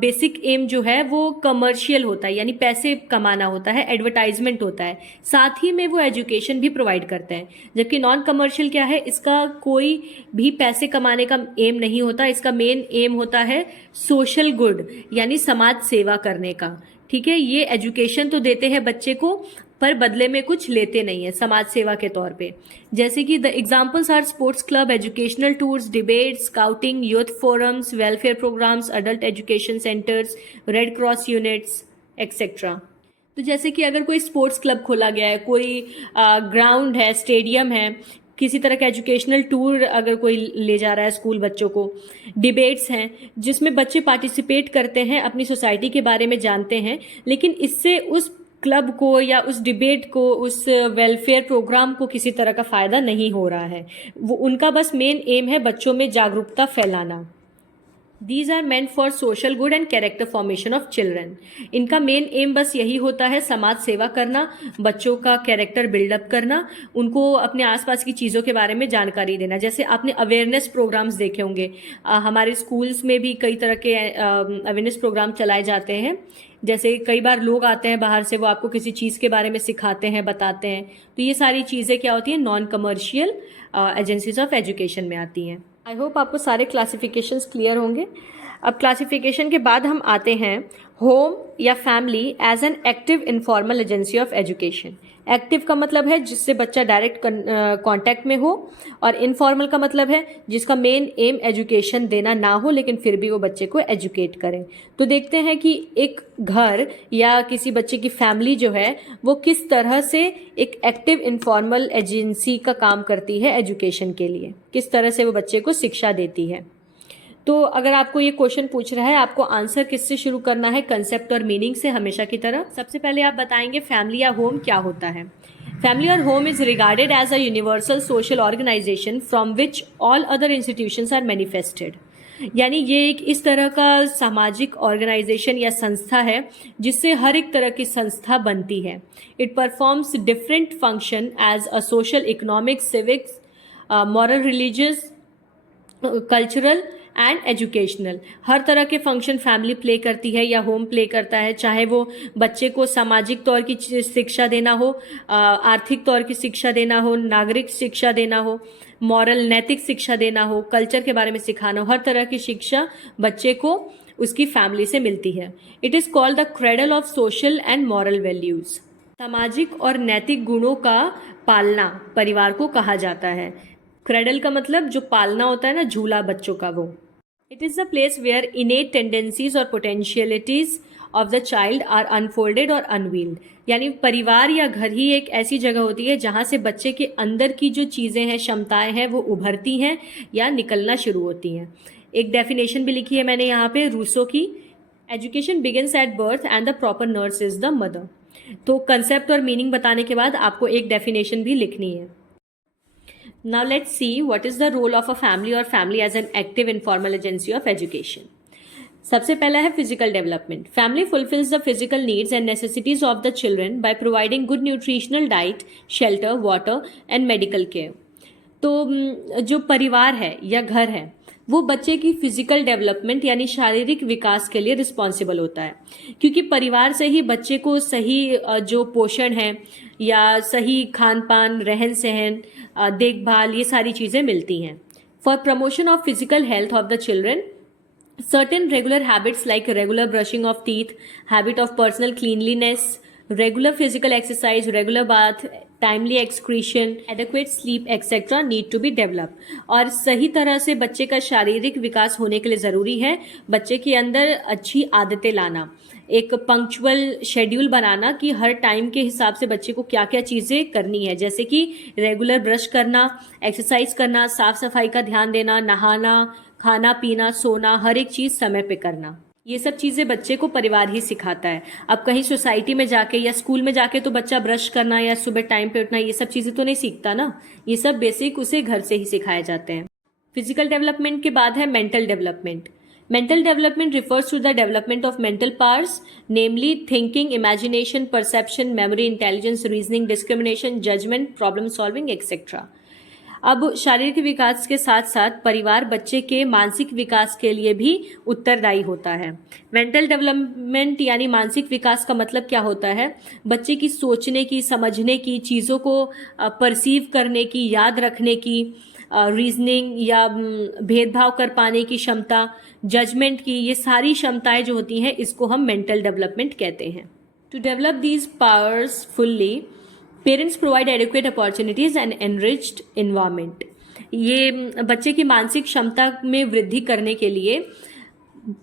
बेसिक एम जो है वो कमर्शियल होता है, यानी पैसे कमाना होता है, एडवर्टाइजमेंट होता है, साथ ही में वो एजुकेशन भी प्रोवाइड करते हैं। जबकि नॉन कमर्शियल क्या है? इसका कोई भी पैसे कमाने का एम नहीं होता, इसका मेन एम होता है सोशल गुड, यानी समाज सेवा करने का। ठीक है, ये एजुकेशन तो देते हैं बच्चे को, पर बदले में कुछ लेते नहीं है समाज सेवा के तौर पे। जैसे कि the examples are sports club, educational tours, debate, scouting, youth forums, welfare programmes, adult education centres, red cross units, etcetera. तो जैसे कि अगर कोई स्पोर्ट्स क्लब खोला गया है, कोई ग्राउंड है, स्टेडियम है, किसी तरह का एजुकेशनल टूर अगर कोई ले जा रहा है स्कूल बच्चों को, डिबेट्स हैं जिसमें बच्चे पार्टिसिपेट करते हैं, अपनी सोसाइटी के बारे में जानते हैं, लेकिन इससे उस क्लब को या उस डिबेट को, उस वेलफेयर प्रोग्राम को किसी तरह का फ़ायदा नहीं हो रहा है। वो उनका बस मेन एम है बच्चों में जागरूकता फैलाना। These are meant for social good and character formation of children. इनका मेन एम बस यही होता है समाज सेवा करना, बच्चों का कैरेक्टर बिल्डअप करना, उनको अपने आसपास की चीज़ों के बारे में जानकारी देना। जैसे आपने अवेयरनेस प्रोग्राम्स देखे होंगे, हमारे स्कूल्स में भी कई तरह के अवेयरनेस प्रोग्राम चलाए जाते हैं। जैसे कई बार लोग आते हैं बाहर से, वो आपको किसी चीज़ के बारे में सिखाते हैं, बताते हैं। तो ये सारी चीज़ें क्या होती हैं? Non commercial agencies of education में आती हैं। आई होप आपको सारे क्लासिफिकेशंस क्लियर होंगे। अब क्लासिफिकेशन के बाद हम आते हैं होम या family as an active informal agency of education. Active का मतलब है जिससे बच्चा डायरेक्ट कांटेक्ट में हो, और इनफॉर्मल का मतलब है जिसका मेन एम एजुकेशन देना ना हो, लेकिन फिर भी वो बच्चे को एजुकेट करें। तो देखते हैं कि एक घर या किसी बच्चे की फैमिली जो है वो किस तरह से एक एक्टिव इनफॉर्मल एजेंसी का काम करती है एजुकेशन के लिए, किस तरह से वो बच्चे को शिक्षा देती है। तो अगर आपको ये क्वेश्चन पूछ रहा है, आपको आंसर किससे शुरू करना है? कंसेप्ट और मीनिंग से, हमेशा की तरह। सबसे पहले आप बताएंगे फैमिली या होम क्या होता है। फैमिली और home is regarded as a universal social organisation from which all other institutions are manifested. यानी ये एक इस तरह का सामाजिक ऑर्गेनाइजेशन या संस्था है जिससे हर एक तरह की संस्था बनती है। It performs different function as a social, economic, civics, moral, religious, cultural and educational. हर तरह के फंक्शन फैमिली प्ले करती है या होम प्ले करता है, चाहे वो बच्चे को सामाजिक तौर की शिक्षा देना हो, आर्थिक तौर की शिक्षा देना हो, नागरिक शिक्षा देना हो, मॉरल नैतिक शिक्षा देना हो, कल्चर के बारे में सिखाना हो। हर तरह की शिक्षा बच्चे को उसकी फैमिली से मिलती है। It is called the cradle of social and moral values. सामाजिक और नैतिक गुणों का पालना परिवार को कहा जाता है। क्रेडल का मतलब जो पालना होता है ना, झूला बच्चों का, वो। It is the place where innate tendencies और potentialities of the child are unfolded और अनवील्ड। यानी परिवार या घर ही एक ऐसी जगह होती है जहाँ से बच्चे के अंदर की जो चीज़ें हैं, क्षमताएं हैं, वो उभरती हैं या निकलना शुरू होती हैं। एक डेफिनेशन भी लिखी है मैंने यहाँ पे रूसो की, education begins at birth and the proper nurse is the mother. तो कंसेप्ट और मीनिंग बताने के बाद आपको एक डेफिनेशन भी लिखनी है। Now let's see what is the role of a family or family as an active informal agency of education. सबसे पहला है physical development. Family fulfils the physical needs and necessities of the children by providing good nutritional diet, shelter, water and medical care. तो जो परिवार है या घर है वो बच्चे की फिजिकल डेवलपमेंट यानी शारीरिक विकास के लिए रिस्पॉन्सिबल होता है, क्योंकि परिवार से ही बच्चे को सही जो पोषण है या सही खान पान, रहन सहन, देखभाल, ये सारी चीज़ें मिलती हैं। For promotion of physical health of the children, certain regular habits like regular brushing of teeth, habit of personal cleanliness, regular physical exercise, regular bath, timely excretion, adequate sleep etcetera need to be develop. और सही तरह से बच्चे का शारीरिक विकास होने के लिए ज़रूरी है बच्चे के अंदर अच्छी आदतें लाना, एक पंक्चुअल शेड्यूल बनाना कि हर टाइम के हिसाब से बच्चे को क्या क्या चीज़ें करनी है, जैसे कि रेगुलर ब्रश करना, एक्सरसाइज करना, साफ सफाई का ध्यान देना, नहाना, खाना पीना, सोना, हर एक चीज़ समय पे करना। ये सब चीज़ें बच्चे को परिवार ही सिखाता है। अब कहीं सोसाइटी में जाके या स्कूल में जाके तो बच्चा ब्रश करना या सुबह टाइम पे उठना ये सब चीज़ें तो नहीं सीखता ना। ये सब बेसिक उसे घर से ही सिखाए जाते हैं। फिजिकल डेवलपमेंट के बाद है mental development. Mental development refers to the development of mental powers, namely thinking, imagination, perception, memory, intelligence, reasoning, discrimination, judgment, problem solving, etc. अब शारीरिक विकास के साथ साथ परिवार बच्चे के मानसिक विकास के लिए भी उत्तरदायी होता है। मेंटल डेवलपमेंट यानी मानसिक विकास का मतलब क्या होता है? बच्चे की सोचने की, समझने की, चीज़ों को परसीव करने की, याद रखने की, रीजनिंग या भेदभाव कर पाने की क्षमता, जजमेंट की, ये सारी क्षमताएं जो होती हैं इसको हम मेंटल डेवलपमेंट कहते हैं। To develop these powers fully, parents provide adequate opportunities and enriched environment. ये बच्चे की मानसिक क्षमता में वृद्धि करने के लिए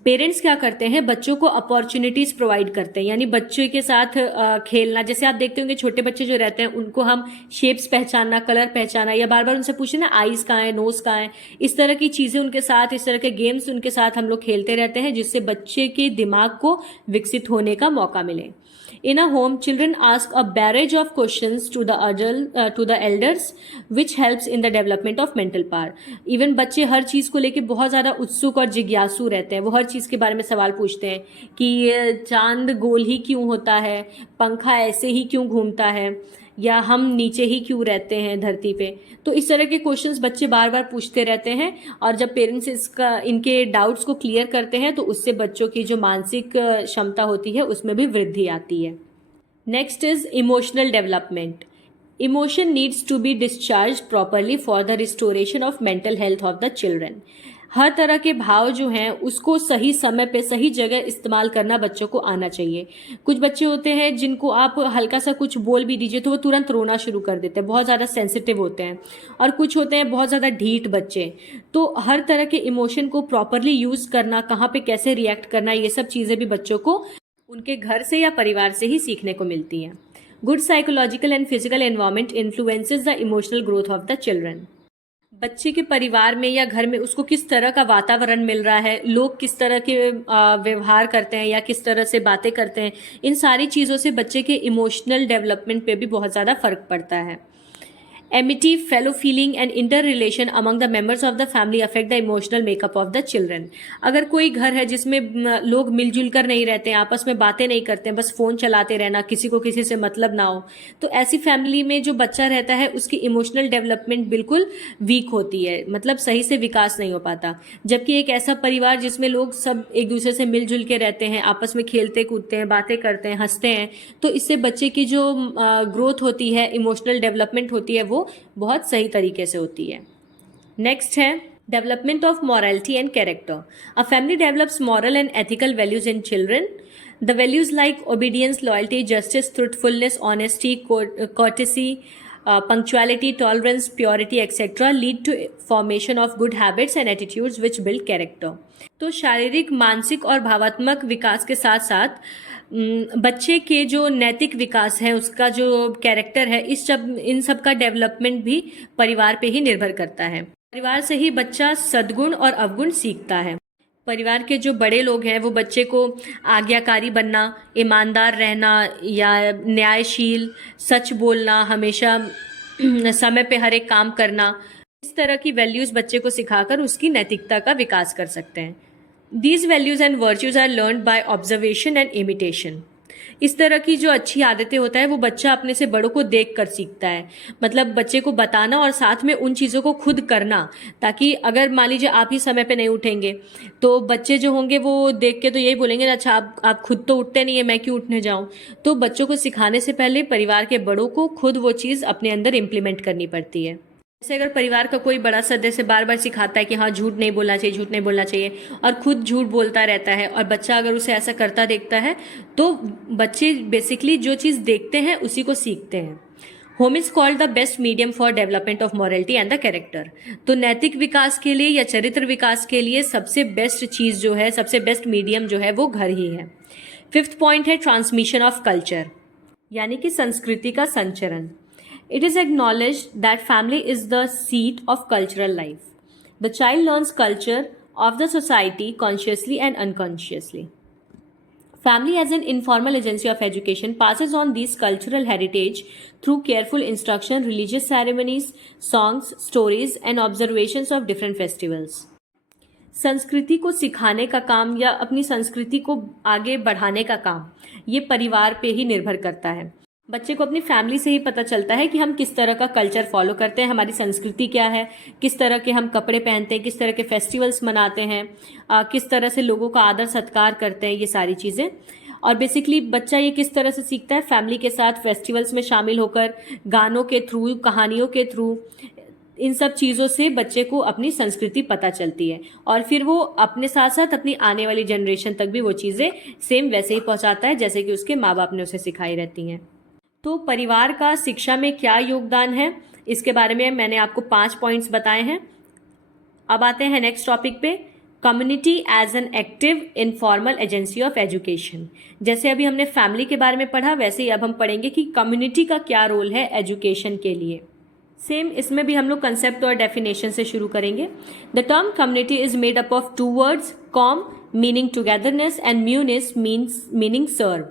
पेरेंट्स क्या करते हैं, बच्चों को अपॉर्चुनिटीज प्रोवाइड करते हैं, यानी बच्चे के साथ खेलना। जैसे आप देखते होंगे छोटे बच्चे जो रहते हैं उनको हम शेप्स पहचानना, कलर पहचाना या बार बार उनसे पूछे ना आईज कहाँ है, नोज कहाँ है, इस तरह की चीज़ें उनके साथ, इस तरह के गेम्स उनके साथ हम लोग खेलते रहते हैं जिससे बच्चे के दिमाग को विकसित होने का मौका मिले। In a home, children ask a barrage of questions to the elders, which helps in the development of mental power. Even बच्चे हर चीज़ को लेके बहुत ज़्यादा उत्सुक और जिज्ञासु रहते हैं। वो हर चीज़ के बारे में सवाल पूछते हैं कि ये चांद गोल ही क्यों होता है, पंखा ऐसे ही क्यों घूमता है, या हम नीचे ही क्यों रहते हैं धरती पे। तो इस तरह के क्वेश्चंस बच्चे बार बार पूछते रहते हैं और जब पेरेंट्स इनके डाउट्स को क्लियर करते हैं तो उससे बच्चों की जो मानसिक क्षमता होती है उसमें भी वृद्धि आती है। Next is emotional development. Emotion needs to be discharge properly for the restoration of mental health of the children. हर तरह के भाव जो हैं उसको सही समय पे सही जगह इस्तेमाल करना बच्चों को आना चाहिए। कुछ बच्चे होते हैं जिनको आप हल्का सा कुछ बोल भी दीजिए तो वो तुरंत रोना शुरू कर देते हैं, बहुत ज़्यादा सेंसिटिव होते हैं। और कुछ होते हैं बहुत ज़्यादा ढीठ बच्चे। तो हर तरह के इमोशन को प्रॉपरली यूज़ करना, कहाँ पे कैसे रिएक्ट करना, ये सब चीज़ें भी बच्चों को उनके घर से या परिवार से ही सीखने को मिलती हैं। Good psychological and physical environment influences the emotional growth of the children. बच्चे के परिवार में या घर में उसको किस तरह का वातावरण मिल रहा है, लोग किस तरह के व्यवहार करते हैं या किस तरह से बातें करते हैं, इन सारी चीज़ों से बच्चे के इमोशनल डेवलपमेंट पे भी बहुत ज़्यादा फर्क पड़ता है। Amity, fellow feeling and interrelation among the members of the family affect the emotional makeup of the children. अगर कोई घर है जिसमें लोग मिलजुल कर नहीं रहते हैं, आपस में बातें नहीं करते हैं, बस फ़ोन चलाते रहना, किसी को किसी से मतलब ना हो, तो ऐसी फैमिली में जो बच्चा रहता है उसकी इमोशनल डेवलपमेंट बिल्कुल वीक होती है, मतलब सही से विकास नहीं हो पाता। जबकि एक ऐसा परिवार जिसमें लोग सब एक दूसरे से मिलजुल के रहते हैं, आपस में खेलते कूदते हैं, बातें करते हैं, हंसते हैं, तो इससे बच्चे की जो ग्रोथ होती है, इमोशनल डेवलपमेंट होती है, वो बहुत सही तरीके से होती है। नेक्स्ट है development of morality and character. A family develops moral and ethical values in children. The values like obedience, loyalty, justice, truthfulness, honesty, courtesy, punctuality, tolerance, purity, etc. lead to formation of good habits and attitudes which build character. तो शारीरिक, मानसिक और भावात्मक विकास के साथ साथ बच्चे के जो नैतिक विकास है, उसका जो कैरेक्टर है, इन सब का डेवलपमेंट भी परिवार पे ही निर्भर करता है। परिवार से ही बच्चा सद्गुण और अवगुण सीखता है। परिवार के जो बड़े लोग हैं वो बच्चे को आज्ञाकारी बनना, ईमानदार रहना या न्यायशील, सच बोलना, हमेशा समय पे हर एक काम करना, इस तरह की वैल्यूज़ बच्चे को सिखाकर उसकी नैतिकता का विकास कर सकते हैं। These values and virtues are learned by observation and imitation. इस तरह की जो अच्छी आदतें होता है वो बच्चा अपने से बड़ों को देख कर सीखता है। मतलब बच्चे को बताना और साथ में उन चीज़ों को खुद करना, ताकि अगर मान लीजिए आप ही समय पे नहीं उठेंगे तो बच्चे जो होंगे वो देख के तो यही बोलेंगे, अच्छा आप खुद तो उठते नहीं है, मैं क्यों उठने जाऊँ। तो बच्चों को सिखाने से पहले परिवार के बड़ों को खुद वो चीज़ अपने अंदर इम्प्लीमेंट करनी पड़ती है। जैसे अगर परिवार का कोई बड़ा सदस्य बार बार सिखाता है कि हाँ झूठ नहीं बोलना चाहिए, झूठ नहीं बोलना चाहिए, और खुद झूठ बोलता रहता है और बच्चा अगर उसे ऐसा करता देखता है तो बच्चे बेसिकली जो चीज़ देखते हैं उसी को सीखते हैं। Home is called the best medium for development of morality and the character. तो नैतिक विकास के लिए या चरित्र विकास के लिए सबसे बेस्ट चीज जो है, सबसे बेस्ट मीडियम जो है वो घर ही है। फिफ्थ पॉइंट है ट्रांसमिशन ऑफ कल्चर, यानी कि संस्कृति का संचरण। It is acknowledged that family is the seat of cultural life. The child learns culture of the society consciously and unconsciously. Family as an informal agency of education passes on these cultural heritage through careful instruction, religious ceremonies, songs, stories and observations of different festivals. संस्कृति को सिखाने का काम या अपनी संस्कृति को आगे बढ़ाने का काम ये परिवार पे ही निर्भर करता है। बच्चे को अपनी फैमिली से ही पता चलता है कि हम किस तरह का कल्चर फॉलो करते हैं, हमारी संस्कृति क्या है, किस तरह के हम कपड़े पहनते हैं, किस तरह के फेस्टिवल्स मनाते हैं, किस तरह से लोगों का आदर सत्कार करते हैं, ये सारी चीज़ें। और बेसिकली बच्चा ये किस तरह से सीखता है, फैमिली के साथ फेस्टिवल्स में शामिल होकर, गानों के थ्रू, कहानियों के थ्रू, इन सब चीज़ों से बच्चे को अपनी संस्कृति पता चलती है और फिर वो अपने साथ साथ अपनी आने वाली जनरेशन तक भी वो चीज़ें सेम वैसे ही पहुंचाता है जैसे कि उसके माँ बाप ने उसे सिखाई रहती हैं। तो परिवार का शिक्षा में क्या योगदान है, इसके बारे में मैंने आपको 5 पॉइंट्स बताए हैं। अब आते हैं नेक्स्ट टॉपिक पे, community as an active informal agency of education. जैसे अभी हमने फैमिली के बारे में पढ़ा, वैसे ही अब हम पढ़ेंगे कि कम्युनिटी का क्या रोल है एजुकेशन के लिए। सेम इसमें भी हम लोग कंसेप्ट और डेफिनेशन से शुरू करेंगे। The term community is made up of 2 words, com meaning togetherness and munis meaning serve.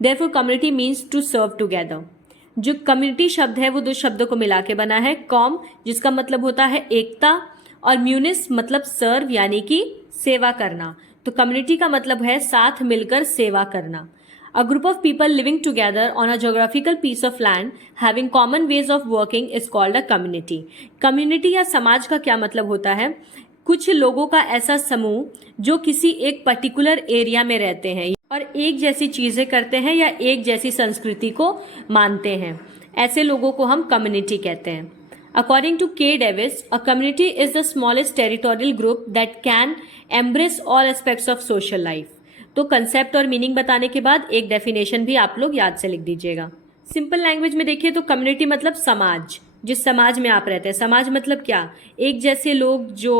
Therefore, community means to serve together. जो कम्युनिटी शब्द है वो 2 शब्दों को मिला के बना है, कॉम जिसका मतलब होता है एकता और म्यूनिस मतलब सर्व यानी कि सेवा करना। तो कम्युनिटी का मतलब है साथ मिलकर सेवा करना। A group of people living together on a geographical piece of land having common ways of working is called a community. Community या समाज का क्या मतलब होता है? कुछ लोगों का ऐसा समूह जो किसी एक पर्टिकुलर एरिया में रहते हैं और एक जैसी चीजें करते हैं या एक जैसी संस्कृति को मानते हैं, ऐसे लोगों को हम कम्युनिटी कहते हैं। अकॉर्डिंग टू के Davis, a community is the smallest territorial group that can embrace all aspects of social life. तो कंसेप्ट और मीनिंग बताने के बाद एक डेफिनेशन भी आप लोग याद से लिख दीजिएगा। सिंपल लैंग्वेज में देखिए तो कम्युनिटी मतलब समाज, जिस समाज में आप रहते हैं। समाज मतलब क्या? एक जैसे लोग जो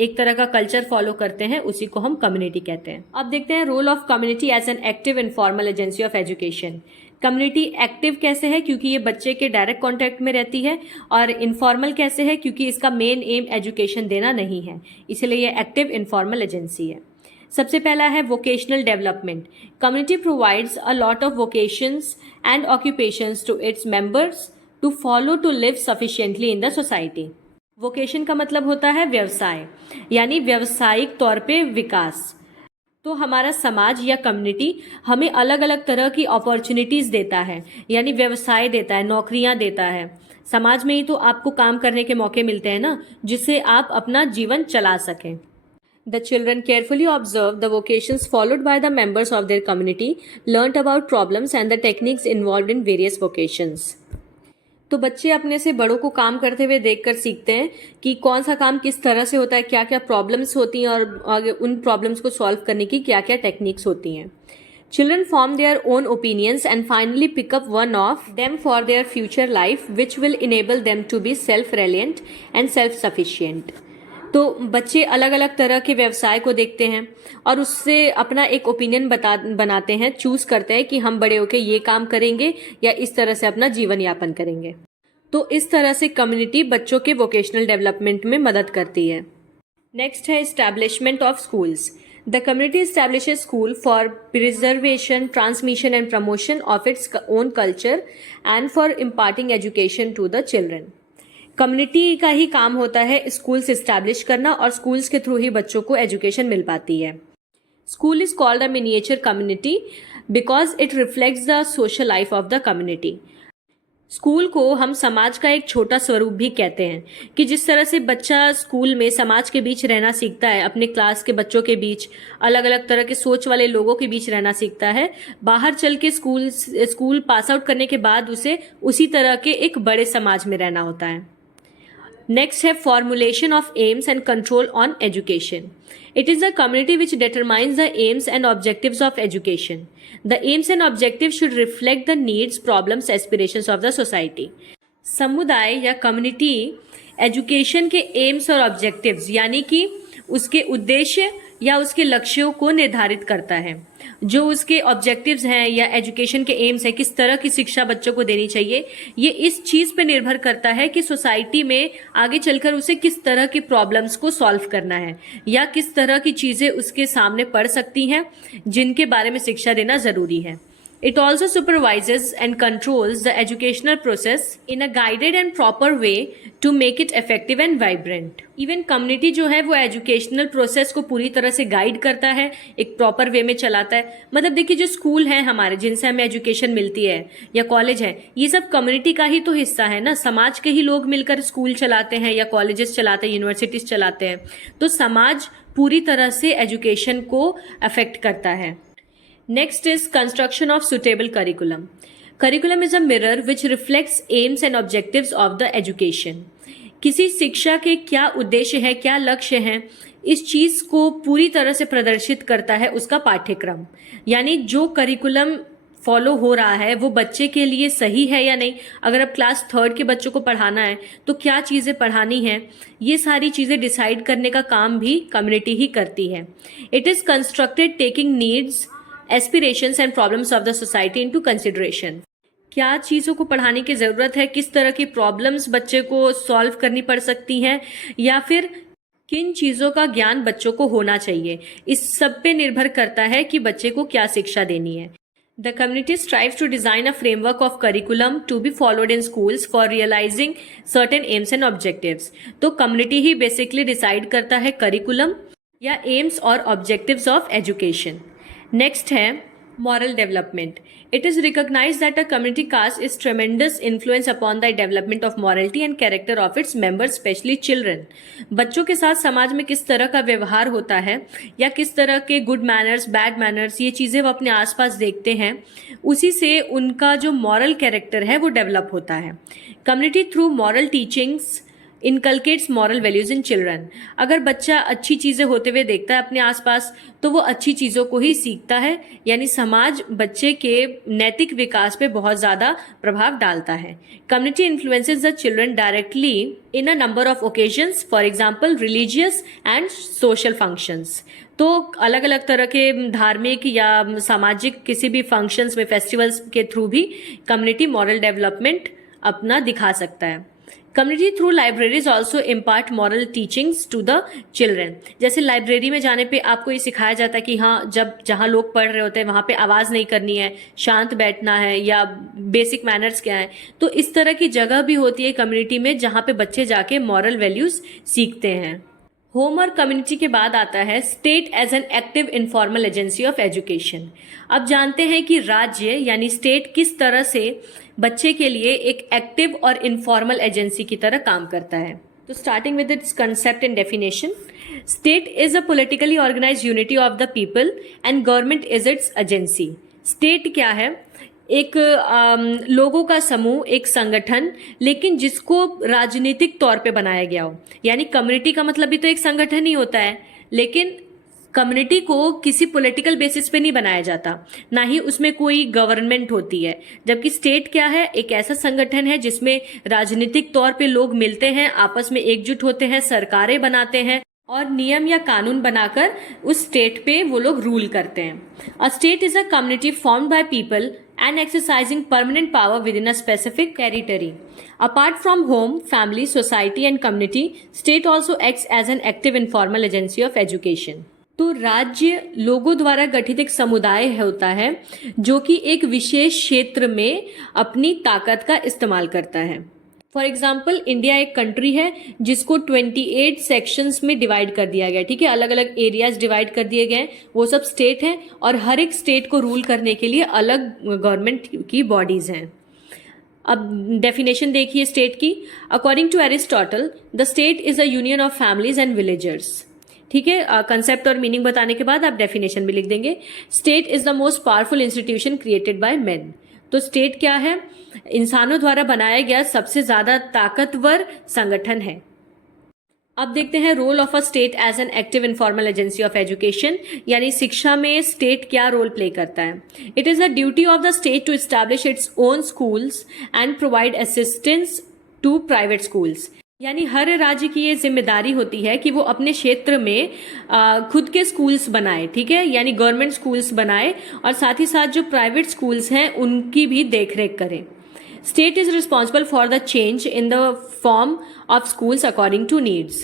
एक तरह का कल्चर फॉलो करते हैं, उसी को हम कम्युनिटी कहते हैं। अब देखते हैं role of community as an active informal agency of education. Community active कैसे है? क्योंकि ये बच्चे के डायरेक्ट कॉन्टेक्ट में रहती है। और इनफॉर्मल कैसे है? क्योंकि इसका मेन एम एजुकेशन देना नहीं है, इसलिए ये एक्टिव इनफॉर्मल एजेंसी है। सबसे पहला है vocational development. Community provides a lot of vocations and occupations to its members to follow to live sufficiently in the society. Vocation का मतलब होता है व्यवसाय, यानी व्यावसायिक तौर पे विकास। तो हमारा समाज या कम्युनिटी हमें अलग अलग तरह की अपॉर्चुनिटीज देता है, यानी व्यवसाय देता है, नौकरियां देता है। समाज में ही तो आपको काम करने के मौके मिलते हैं ना, जिससे आप अपना जीवन चला सकें। The children carefully observe the vocations followed by the members of their community, learnt about problems and the techniques involved in various vocations. तो बच्चे अपने से बड़ों को काम करते हुए देखकर सीखते हैं कि कौन सा काम किस तरह से होता है, क्या क्या प्रॉब्लम्स होती हैं और आगे उन प्रॉब्लम्स को सॉल्व करने की क्या क्या टेक्निक्स होती हैं। Children form their own opinions and finally pick up one of them for their future life, which will enable them to be self-reliant and self-sufficient. तो बच्चे अलग अलग तरह के व्यवसाय को देखते हैं और उससे अपना एक ओपिनियन बनाते हैं, चूज करते हैं कि हम बड़े होकर ये काम करेंगे या इस तरह से अपना जीवन यापन करेंगे। तो इस तरह से कम्युनिटी बच्चों के वोकेशनल डेवलपमेंट में मदद करती है। नेक्स्ट है establishment of schools. The community establishes school for preservation, transmission and promotion of its own culture and for imparting education to the children. Community का ही काम होता है स्कूल्स इस्टेब्लिश करना और स्कूल्स के थ्रू ही बच्चों को एजुकेशन मिल पाती है। School is called a miniature community because it reflects the social life of the community. School को हम समाज का एक छोटा स्वरूप भी कहते हैं कि जिस तरह से बच्चा स्कूल में समाज के बीच रहना सीखता है, अपने क्लास के बच्चों के बीच, अलग अलग तरह के सोच वाले लोगों के बीच रहना सीखता है, बाहर चल के स्कूल पास आउट करने के बाद उसे उसी तरह के एक बड़े समाज में रहना होता है। नेक्स्ट है formulation of AIIMS and control on education. It is the community which determines the aims and objectives of education. The aims and objectives should reflect the needs, problems, aspirations of the society. समुदाय या कम्युनिटी एजुकेशन के एम्स और ऑब्जेक्टिव्स यानी कि उसके उद्देश्य या उसके लक्ष्यों को निर्धारित करता है. जो उसके ऑब्जेक्टिव्स हैं या एजुकेशन के एम्स हैं, किस तरह की शिक्षा बच्चों को देनी चाहिए, ये इस चीज पे निर्भर करता है कि सोसाइटी में आगे चलकर उसे किस तरह की प्रॉब्लम्स को सॉल्व करना है या किस तरह की चीजें उसके सामने पड़ सकती हैं जिनके बारे में शिक्षा देना जरूरी है. It also supervises and controls the educational process in a guided and proper way to make it effective and vibrant. Even community जो है वो एजुकेशनल प्रोसेस को पूरी तरह से गाइड करता है, एक प्रॉपर वे में चलाता है. मतलब देखिए, जो स्कूल हैं हमारे जिनसे हमें एजुकेशन मिलती है या कॉलेज है, ये सब कम्युनिटी का ही तो हिस्सा है ना. समाज के ही लोग मिलकर स्कूल चलाते हैं या कॉलेजेस चलाते हैं, यूनिवर्सिटीज चलाते हैं. तो समाज पूरी तरह से एजुकेशन को अफेक्ट करता है. Next is construction of suitable curriculum. Curriculum is a mirror which reflects aims and objectives of the education. किसी शिक्षा के क्या उद्देश्य है, क्या लक्ष्य हैं, इस चीज को पूरी तरह से प्रदर्शित करता है उसका पाठ्यक्रम. यानी जो करिकुलम फॉलो हो रहा है वो बच्चे के लिए सही है या नहीं. अगर अब क्लास 3rd के बच्चों को पढ़ाना है तो क्या चीज़ें पढ़ानी है, ये सारी चीज़ें डिसाइड करने का काम भी कम्युनिटी ही करती है. It is constructed taking needs, aspirations and problems of the society into consideration. क्या चीज़ों को पढ़ाने की ज़रूरत है, किस तरह की प्रॉब्लम्स बच्चे को सॉल्व करनी पड़ सकती हैं, या फिर किन चीज़ों का ज्ञान बच्चों को होना चाहिए, इस सब पे निर्भर करता है कि बच्चे को क्या शिक्षा देनी है. The community strives to design a framework of curriculum to be followed in schools for realizing certain aims and objectives. तो कम्युनिटी ही बेसिकली डिसाइड करता है करिकुलम या एम्स और ऑब्जेक्टिव्स ऑफ एजुकेशन. नेक्स्ट है moral development. It is recognized that a community casts its tremendous influence upon the development of morality and character of its members, especially children. बच्चों के साथ समाज में किस तरह का व्यवहार होता है या किस तरह के गुड मैनर्स, बैड मैनर्स, ये चीज़ें वो अपने आसपास देखते हैं, उसी से उनका जो मॉरल कैरेक्टर है वो डेवलप होता है. Community through moral teachings inculcates moral values in children. अगर बच्चा अच्छी चीज़ें होते हुए देखता है अपने आसपास तो वो अच्छी चीज़ों को ही सीखता है. यानी समाज बच्चे के नैतिक विकास पे बहुत ज़्यादा प्रभाव डालता है. Community influences the children directly in a number of occasions, for example religious and social functions. तो अलग अलग तरह के धार्मिक या सामाजिक किसी भी फंक्शंस में, फेस्टिवल्स के थ्रू भी कम्युनिटी मॉरल डेवलपमेंट अपना दिखा सकता है. Community through libraries also impart moral teachings to the children. जैसे लाइब्रेरी में जाने पे आपको ये सिखाया जाता है कि हाँ, जब जहाँ लोग पढ़ रहे होते हैं वहाँ पे आवाज़ नहीं करनी है, शांत बैठना है, या बेसिक मैनर्स क्या है. तो इस तरह की जगह भी होती है कम्युनिटी में जहाँ पे बच्चे जाके मॉरल वैल्यूज सीखते हैं. होम और कम्युनिटी के बाद आता है state as an active informal agency of education. अब जानते हैं कि राज्य यानी स्टेट किस तरह से बच्चे के लिए एक एक्टिव और इनफॉर्मल एजेंसी की तरह काम करता है. तो starting with its concept and definition. State is a politically organised unity of the people and government is its agency. State क्या है? एक लोगों का समूह, एक संगठन, लेकिन जिसको राजनीतिक तौर पे बनाया गया हो. यानी कम्युनिटी का मतलब भी तो एक संगठन ही होता है, लेकिन कम्युनिटी को किसी पॉलिटिकल बेसिस पे नहीं बनाया जाता, ना ही उसमें कोई गवर्नमेंट होती है. जबकि स्टेट क्या है? एक ऐसा संगठन है जिसमें राजनीतिक तौर पे लोग मिलते हैं, आपस में एकजुट होते हैं, सरकारें बनाते हैं और नियम या कानून बनाकर उस स्टेट पे वो लोग रूल करते हैं. A state is a community formed by people and exercising permanent power within a specific territory. Apart from home, family, society and community, state also acts as an active informal agency of education. तो राज्य लोगों द्वारा गठित एक समुदाय होता है जो कि एक विशेष क्षेत्र में अपनी ताकत का इस्तेमाल करता है. फॉर एग्जाम्पल, इंडिया एक कंट्री है जिसको 28 सेक्शंस में डिवाइड कर दिया गया. ठीक है, अलग अलग एरियाज डिवाइड कर दिए गए, वो सब स्टेट हैं और हर एक स्टेट को रूल करने के लिए अलग गवर्नमेंट की बॉडीज हैं. अब डेफिनेशन देखिए स्टेट की. According to Aristotle, the state is a union of families and villagers. ठीक है, कंसेप्ट और मीनिंग बताने के बाद आप डेफिनेशन भी लिख देंगे. State is the most powerful institution created by main. तो स्टेट क्या है? इंसानों द्वारा बनाया गया सबसे ज्यादा ताकतवर संगठन है. अब देखते हैं role of a state as an active informal agency of education, यानी शिक्षा में स्टेट क्या रोल प्ले करता है. It is a duty of the state to establish its own schools and provide assistance to private schools. यानी हर राज्य की ये जिम्मेदारी होती है कि वो अपने क्षेत्र में खुद के स्कूल्स बनाए, ठीक है, यानी गवर्नमेंट स्कूल्स बनाए, और साथ ही साथ जो प्राइवेट स्कूल्स हैं उनकी भी देखरेख करें. State is responsible for the change in the form of schools according to needs.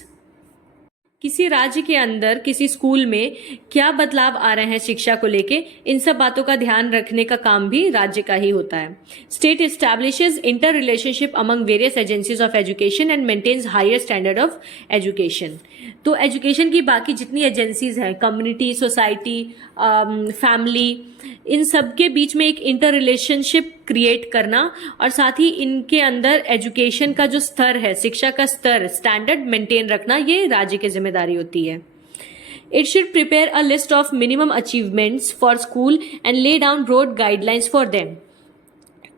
किसी राज्य के अंदर किसी स्कूल में क्या बदलाव आ रहे हैं शिक्षा को लेके, इन सब बातों का ध्यान रखने का काम भी राज्य का ही होता है. State establishes inter relationship among various agencies of education and maintains higher standard of education. तो एजुकेशन की बाकी जितनी एजेंसीज हैं, कम्युनिटी, सोसाइटी, फैमिली, इन सब के बीच में एक इंटर रिलेशनशिप क्रिएट करना और साथ ही इनके अंदर एजुकेशन का जो स्तर है, शिक्षा का स्तर, स्टैंडर्ड मेंटेन रखना, ये राज्य की जिम्मेदारी होती है. It should prepare a list of minimum achievements for school and lay down broad guidelines for them.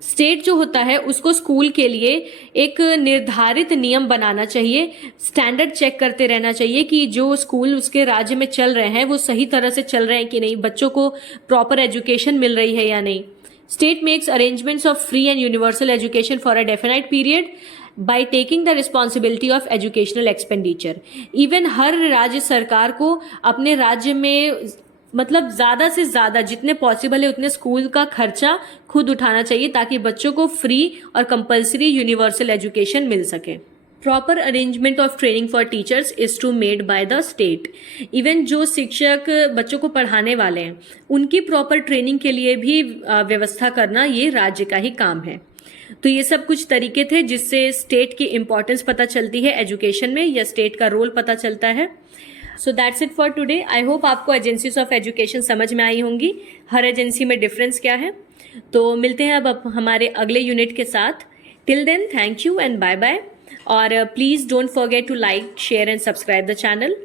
State जो होता है उसको स्कूल के लिए एक निर्धारित नियम बनाना चाहिए, स्टैंडर्ड चेक करते रहना चाहिए कि जो स्कूल उसके राज्य में चल रहे हैं वो सही तरह से चल रहे हैं कि नहीं, बच्चों को प्रॉपर एजुकेशन मिल रही है या नहीं. State makes arrangements of free and universal education for a definite period by taking the responsibility of educational expenditure. Even हर राज्य सरकार को अपने राज्य में मतलब ज़्यादा से ज़्यादा जितने पॉसिबल है उतने स्कूल का खर्चा खुद उठाना चाहिए ताकि बच्चों को फ्री और कंपलसरी यूनिवर्सल एजुकेशन मिल सके. Proper arrangement of training for teachers is to made by the state. Even जो शिक्षक बच्चों को पढ़ाने वाले हैं उनकी प्रॉपर ट्रेनिंग के लिए भी व्यवस्था करना ये राज्य का ही काम है. तो ये सब कुछ तरीके थे जिससे स्टेट की इंपॉर्टेंस पता चलती है एजुकेशन में, या स्टेट का रोल पता चलता है. So that's it for today. I hope आपको एजेंसीज ऑफ एजुकेशन समझ में आई होंगी, हर एजेंसी में डिफरेंस क्या है. तो मिलते हैं अब हमारे अगले यूनिट के साथ. Till then, thank you and bye bye. और please don't forget to like, share and subscribe the channel.